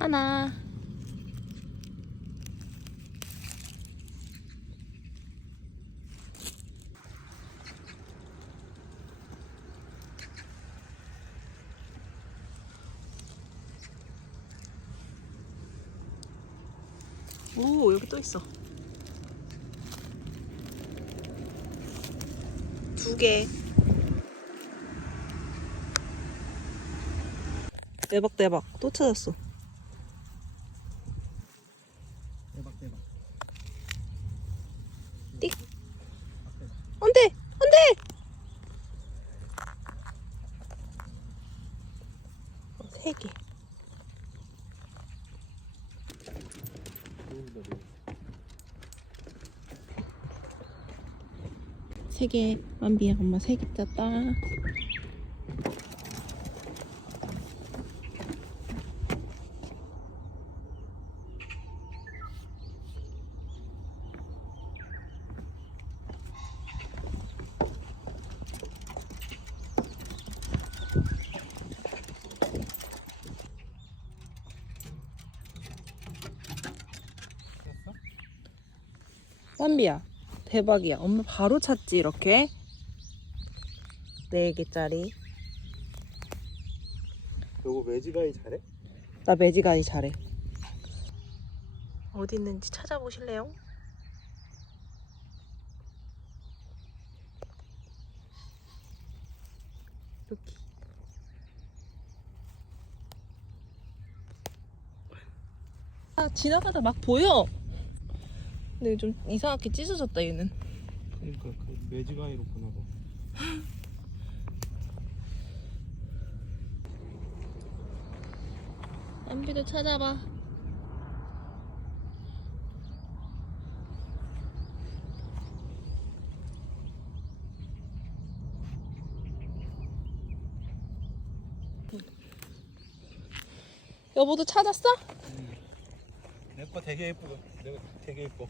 하나. 오, 여기 또 있어. 두 개. 대박 대박 또 찾았어. 대박 대박. 띡. 안돼 안돼. 어, 세 개. 세 개. 만비야 엄마 세 개 짰다. 만비야 대박이야. 엄마 바로 찾지 이렇게. 네 개짜리. 요거 매지가이 잘해? 나 매지가이 잘해. 어디 있는지 찾아보실래요? 여기. 아, 지나가다 막 보여. 근데 좀 이상하게 찢어졌다 얘는. 그러니까 그 매지가이로 보나 봐. 연비도 찾아봐. 여보도 찾았어? 내거 되게 예쁘고 내가 되게 예뻐.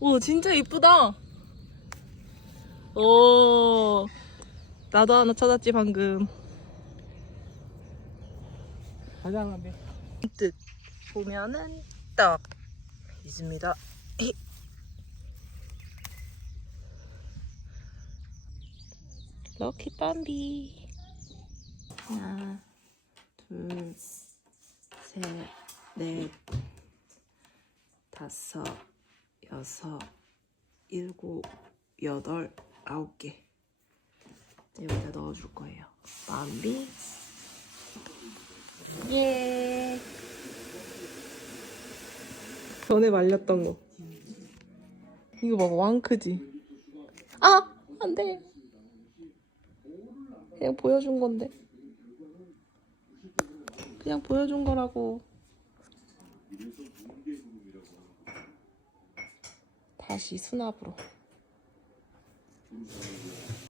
오 진짜 이쁘다. 오 나도 하나 찾았지 방금. 한번. 뜻 보면은 딱 있습니다. 에이. 럭키 밤비 하나 둘셋 넷 다섯 여섯 일곱 여덟 아홉 개 여기다 넣어줄 거예요. 밤비 예. 전에 말렸던 거. 이거 봐봐, 왕 크지? 아! 안 돼. 그냥 보여준 건데. 그냥 보여준 거라고. 다시 수납으로.